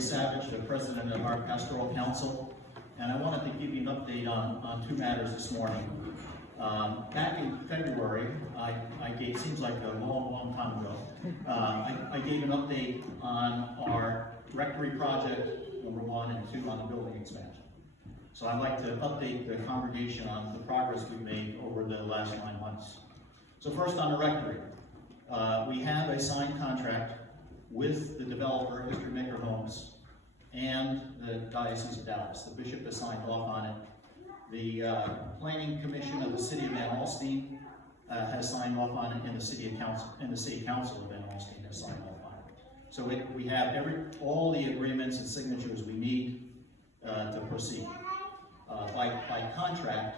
Savage, the president of our pastoral council, and I wanted to give you an update on two matters this morning. Back in February, I gave, seems like a long time ago, I gave an update on our Rectory project, number 1 and 2, on the building expansion. So I'd like to update the congregation on the progress we've made over the last 9 months. So first on the Rectory, we have a signed contract with the developer, History Maker Homes, and the Diocese of Dallas. The bishop has signed off on it. The Planning Commission of the City of Van Alstyne has signed off on it, and the City Council of Van Alstyne has signed off on it. So we have all the agreements and signatures we need to proceed. By contract,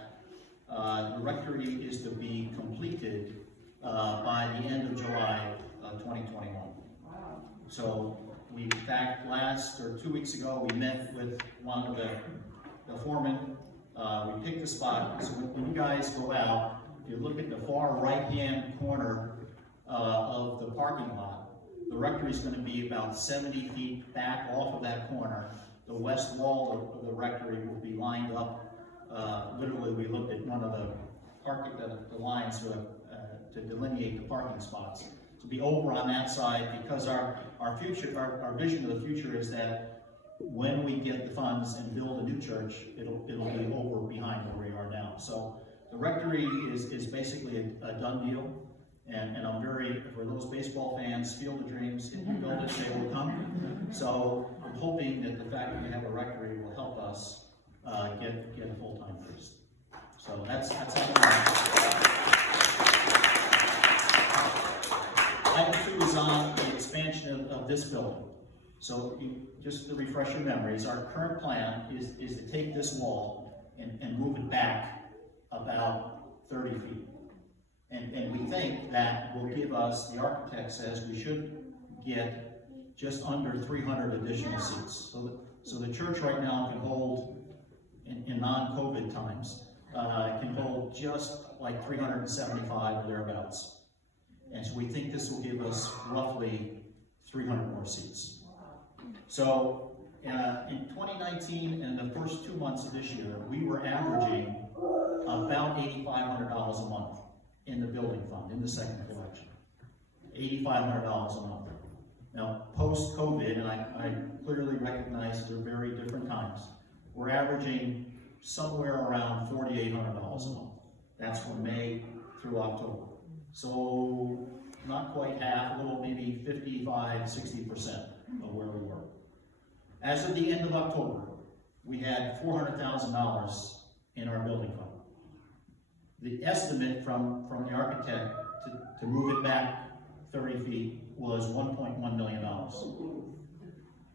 the Rectory is to be completed by the end of July 2021. So in fact, 2 weeks ago, we met with one of the foremen. We picked a spot. So when you guys go out, if you look at the far right-hand corner of the parking lot, the Rectory is going to be about 70 feet back off of that corner. The west wall of the Rectory will be lined up. Literally, we looked at one of the lines to delineate the parking spots. To be over on that side, because our vision of the future is that when we get the funds and build a new church, it'll be over behind where we are now. So the Rectory is basically a done deal, and I'm very, for those baseball fans, Field of Dreams, if you build it, they will come. So I'm hoping that the fact that we have a Rectory will help us get a full-time priest. So that's how Item 2 is on the expansion of this building. So just to refresh your memories, our current plan is to take this wall and move it back about 30 feet. And we think that will give us, the architect says, we should get just under 300 additional seats. So the church right now can hold, in non-COVID times, can hold just like 375 or thereabouts. And so we think this will give us roughly 300 more seats. So in 2019 and the first 2 months of this year, we were averaging about $8,500 a month in the building fund, in the second collection. $8,500 a month. Now, post-COVID, and I clearly recognize they're very different times, we're averaging somewhere around $4,800 a month. That's from May through October. So not quite half, a little maybe 55, 60% of where we were. As of the end of October, we had $400,000 in our building fund. The estimate from the architect to move it back 30 feet was $1.1 million.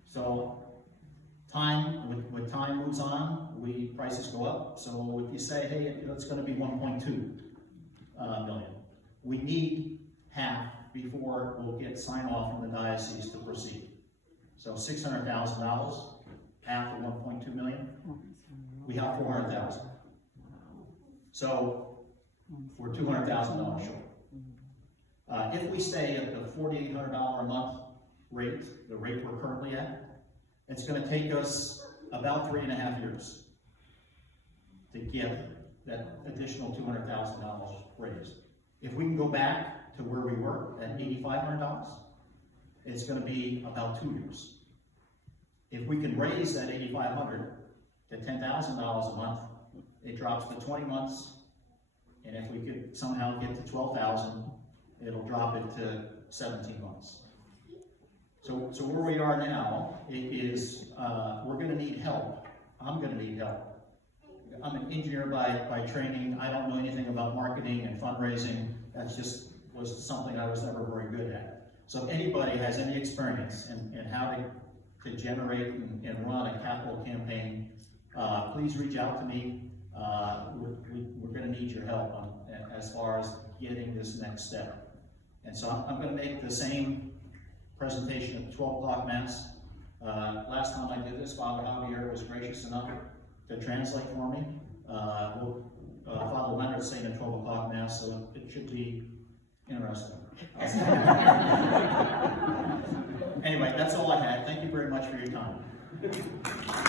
So when time moves on, prices go up. So if you say, hey, it's going to be 1.2 million. We need half before we'll get sign-off from the diocese to proceed. So $600,000, half of 1.2 million, we have 400,000. So we're $200,000 short. If we stay at the $4,800 a month rate, the rate we're currently at, it's going to take us about 3.5 years to get that additional $200,000 raised. If we can go back to where we were at $8,500, it's going to be about 2 years. If we can raise that $8,500 to $10,000 a month, it drops to 20 months. And if we could somehow get to 12,000, it'll drop it to 17 months. So where we are now is we're going to need help. I'm going to need help. I'm an engineer by training. I don't know anything about marketing and fundraising. That just was something I was never very good at. So if anybody has any experience in how to generate and run a capital campaign, please reach out to me. We're going to need your help as far as getting this next step. And so I'm going to make the same presentation at the 12 o'clock Mass. Last time I did this, Father Javier was gracious enough to translate for me. Father Leonard's saying at 12 o'clock Mass, so it should be interesting. Anyway, that's all I had. Thank you very much for your time.